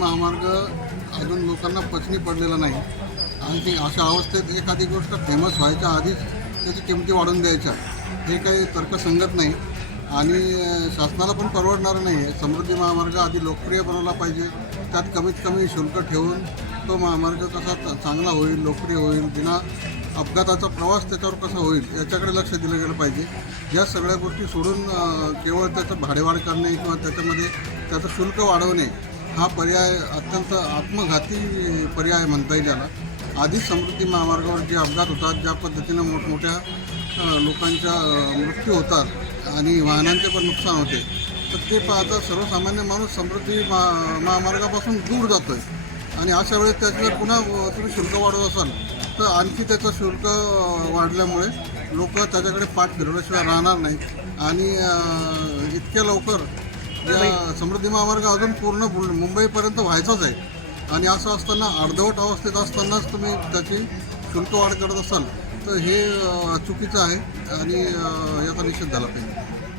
महामार्ग अजून लोकांना पचनी पडलेला नाही. आणि अशा अवस्थेत एखादी गोष्ट फेमस व्हायच्या आधीच त्याची किमती वाढवून द्यायच्या. हे काही तर्कसंगत नाही. आणि शासनाला पण परवडणारं नाही. आहे समृद्धी महामार्ग आधी लोकप्रिय बनवला पाहिजे. त्यात कमीत कमी शुल्क ठेवून तो महामार्ग कसा चांगला होईल लोकप्रिय होईल बिना अपघाताचा प्रवास त्याच्यावर कसा होईल याच्याकडे लक्ष दिलं गेलं पाहिजे. या सगळ्या गोष्टी सोडून केवळ त्याचं भाडेवाढ करणे किंवा त्याच्यामध्ये त्याचं शुल्क वाढवणे हा पर्याय अत्यंत आत्मघाती पर्याय म्हणता येईल याला. आधीच समृद्धी महामार्गावर जे अपघात होतात ज्या पद्धतीनं मोठमोठ्या लोकांच्या मृत्यू होतात आणि वाहनांचे पण नुकसान होते तर ते पाहता सर्वसामान्य माणूस समृद्धी महा महामार्गापासून दूर जातो आहे आणि अशा वेळेस त्याच्यावर पुन्हा तुम्ही शुल्क वाढवत असाल तर आणखी त्याचं शुल्क वाढल्यामुळे लोक त्याच्याकडे पाठ फिरवल्याशिवाय राहणार नाही आणि इतक्या लवकर या समृद्धी महामार्ग अजून पूर्ण मुंबईपर्यंत व्हायचाच आहे. आणि असं असताना अर्धवट अवस्थेत असतानाच तुम्ही त्याची शुल्क वाढ करत असाल तर हे चुकीचं आहे आणि याचा निषेध झाला पाहिजे.